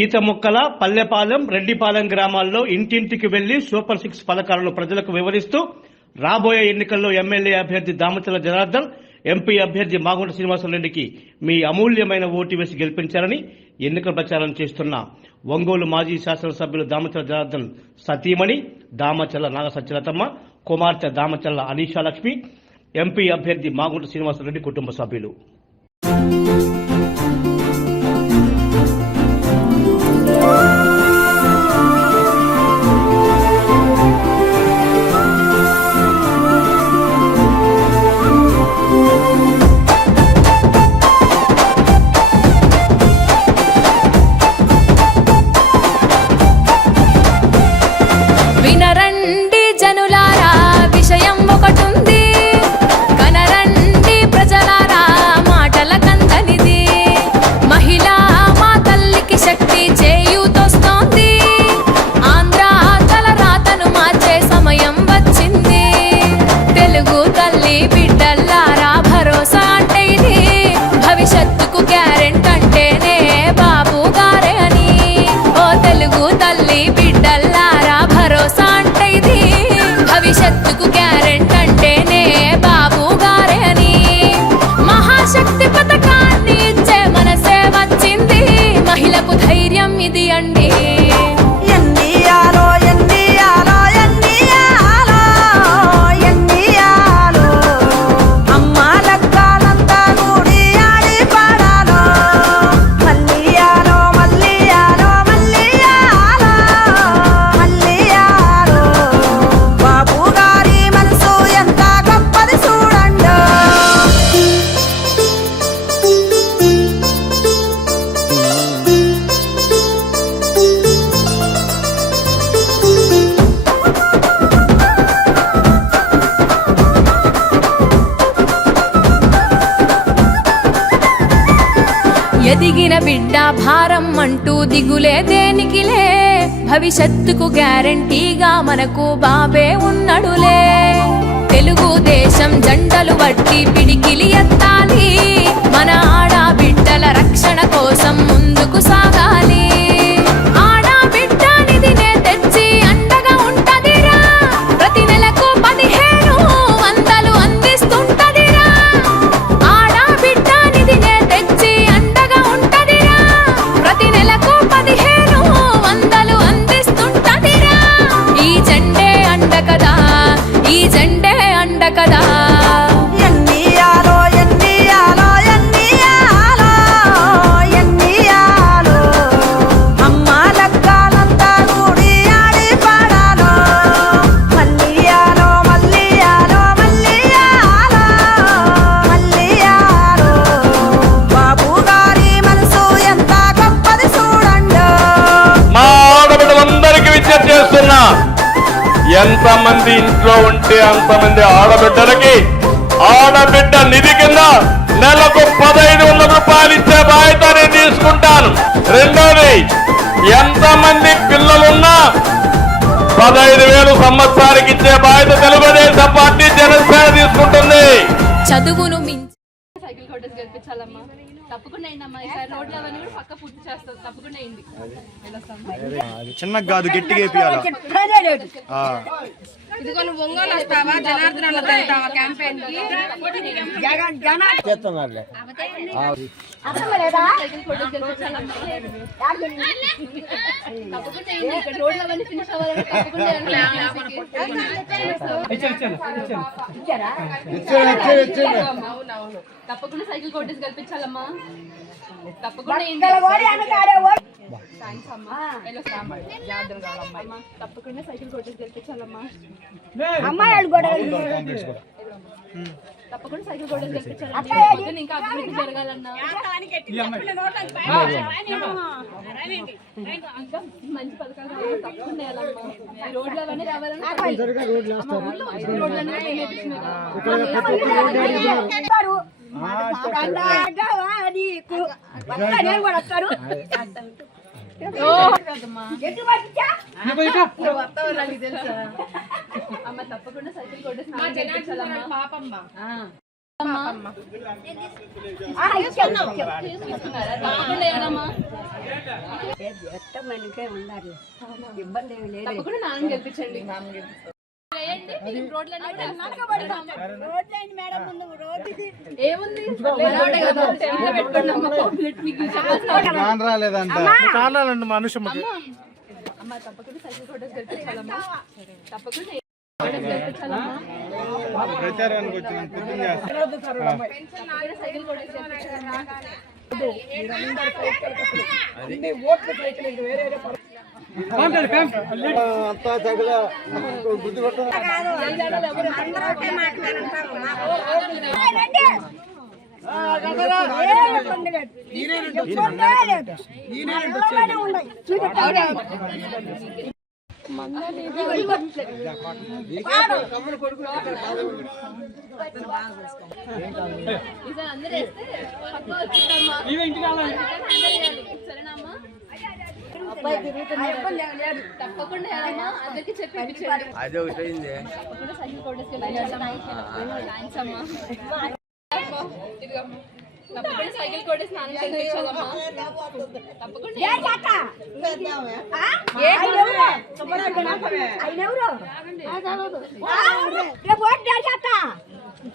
ఈతముక్కల, పల్లెపాలెం, రెడ్డిపాలెం గ్రామాల్లో ఇంటింటికి వెళ్లి సూపర్ 6 పథకాలను ప్రజలకు వివరిస్తూ రాబోయే ఎన్నికల్లో ఎమ్మెల్యే అభ్యర్థి దామచల్ల జనార్దన్, ఎంపీ అభ్యర్థి మాగుంట శ్రీనివాసరెడ్డికి మీ అమూల్యమైన ఓటు వేసి గెలిపించాలని ఎన్నికల ప్రచారం చేస్తున్న ఒంగోలు మాజీ శాసనసభ్యులు దామచల్ల జనార్దన్ సతీమణి దామచల్ల నాగసత్యలతమ్మ, కుమార్తె దామచల్ల అనీషాలక్ష్మి, ఎంపీ అభ్యర్థి మాగుంట శ్రీనివాసరెడ్డి కుటుంబ సభ్యులు. వినరండి జనులారా, విషయం ఒకటుంది, కనరండి ప్రజలారా, మాటల కందనిది. మహిళా మా తల్లికి శక్తి చేయూతొస్తోంది, ఆంధ్ర తలరాతను మార్చే సమయం వచ్చింది. తెలుగు తల్లి బిడ్డల్లారా, భరోసా అంటే ఇది, భవిష్యత్తుకు గ్యారెంటీ అంటేనే బాబు గారే అని. ఓ తెలుగు తల్లి బిడ్డల్లారా, భరోసా అంటే ఇది, భవిష్యత్తుకు గ్యారెంటీ అంటేనే బాబు గారే అని. మహాశక్తి పథకాన్ని ఇచ్చే మనసే వచ్చింది, మహిళకు ధైర్యం ఇది అండి. ఎదిగిన బిడ్డ భారం అంటూ దిగులే దేనికిలే, భవిష్యత్తుకు గ్యారంటీగా మనకు బాబే ఉన్నడులే. తెలుగుదేశం జెండలు బట్టి పిడికిలి ఎత్తాలి, మన ఆడబిడ్డల రక్షణ కోసం ముందుకు సాగాలి. ఆడబిడ్డనిదినే తెచ్చి అండగా ఉంటదిరా, ప్రతి నెలకు 1500 అందిస్తుంటదిరా. ఆడబిడ్డనిదినే తెచ్చి అండగా ఉంటదిరా, ప్రతి నెలకు 1500 అందిస్తుంటదిరా. ఈ జెండే అండ కదా, ఈ జెండే అండ కదా. ఎంతమంది ఇంట్లో ఉంటే అంతమంది ఆడబిడ్డలకి ఆడబిడ్డ నిధి కింద నెలకు 1500 రూపాయలు ఇచ్చే బాధ్యత నేను తీసుకుంటాను. రెండోది, ఎంతమంది పిల్లలున్నా 15,000 సంవత్సరానికి ఇచ్చే బాధ్యత తెలుగుదేశం పార్టీ జనసేన తీసుకుంటుంది. చదువును మించి సైకిల్ కొట్టేసి గెలిపించాలమ్మా. తప్పకుండా అయిందమ్మా, ఈసారి రోడ్లు అవన్నీ కూడా పక్క పూర్తి చేస్తారు. తప్పకుండా అయింది. చిన్న కాదు, గట్టిగా ఇదిగో నువ్వు ఒంగోలు వస్తావా, జనార్దన్ వెళ్తావా క్యాంపెయిన్ కి? సైకిల్ కొట్టేసి గెలిపించాలమ్మా. తప్పకుండా అయింది. ఇక్కడ రోడ్లు అవన్నీ ఫినిష్ అవ్వాలంటే తప్పకుండా అవునవును, తప్పకుండా సైకిల్ కొట్టేసి గెలిపించాలమ్మా. తప్పకుండా థ్యాంక్స్ అమ్మా. తప్పకుండా సైకిల్ కొట్టేసి గెలిపించాలమ్మా. తప్పకుండా సైకిల్ కొట్టేసి గెలిపించాలమ్మా. ఇంకా అభివృద్ధి జరగాలన్నా, ఇంకా మంచి పథకాలు రావాలి. తప్పకుండా వేయాలమ్మా. ఈ రోడ్లు అవన్నీ రావాలన్నా తప్పకుండా సైకిల్ కొట్టేసి పాపమ్మ. తీసుకున్నారా? తప్పకుండా వేయాలమ్మా. ఇబ్బంది ఏమి లేదు. తప్పకుండా నాన్న గెలిపించండి. వేయండి. ఈ రోడ్లన్నీ కూడా ఏముంది? రోడ్డే కదా. టెంట్లో పెట్టుకోండి అమ్మ. మీకు చెప్పాల్సిన రాలేదంట కాలాలండి మనుషులు అమ్మ తప్పకుండా సైకిల్ ఫోటోస్ గెలిపించాలమ్మా. తప్పకుండా గెలిపించాలమ్మా. ప్రచారానికి వచ్చిన సైకిల్ ఫోటోస్ గెలిపించాలమ్మా. అంతా తగల గుర్తుపట్ట ఈసారి అందరూ వేస్తే పక్క వచ్చిందమ్మా. సరేనమ్మా. తప్పకుండా వేయాలమ్మా. అందరికి చెప్పి అదే ఒకటి అయింది. తప్పకుండా సైకిల్ ఫోటోస్ థ్యాంక్స్ అమ్మా. తప్పకుండా సైకిల్ కొట్టేసి నాన్న గెలిపించాలమ్మా. తప్పకుండా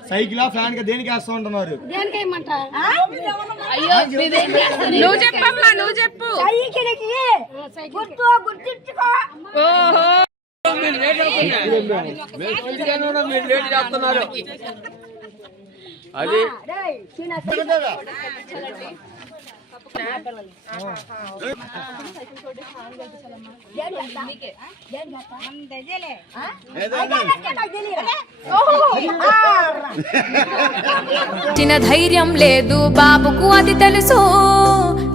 సైకిల్ ఫ్యాన్ గా దేనికి వేస్తూ ఉంటున్నారు? అయ్యో నువ్వు చెప్పమ్మా. నువ్వు చెప్పు. మీరు లేట్ చేస్తున్నారు. అది చిన్న ధైర్యం లేదు బాబుకు అది తెలుసు.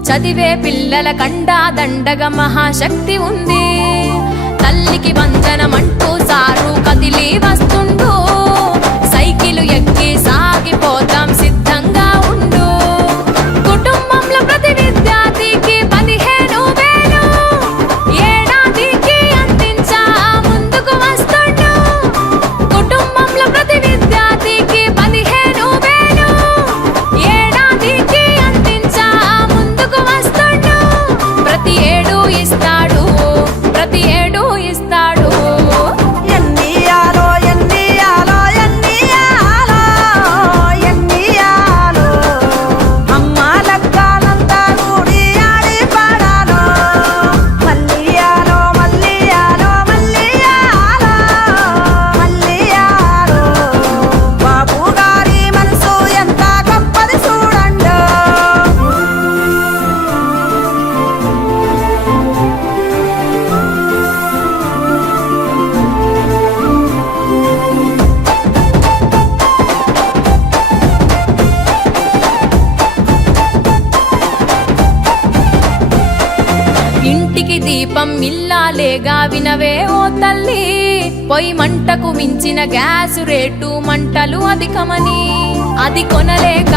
చదివే పిల్లల కండా దండగ మహాశక్తి ఉంది. తల్లికి వందనమంటూ సారు కదిలి వస్తుండు. సైకిలు ఎక్కి సాగిపోతాం సిద్ధంగా ఉండు. కుటుంబంలో ప్రతి విద్యార్థికి 15,000 ఏడాదికి అందించా ముందుకు వస్తుండు. కుటుంబంలో ప్రతి విద్యార్థికి 15,000 ఏడాదికి అందించా ముందుకు వస్తుండు. ప్రతి ఏడు ఇస్తాడు. ప్రతి ఏడు ఇస్తాడు. ఇంటికి దీపం ఇల్లాలేగా వినవే ఓ తల్లి. పొయ్యి మంటకు మించిన గ్యాసు రేటు మంటలు అధికమని అది కొనలేక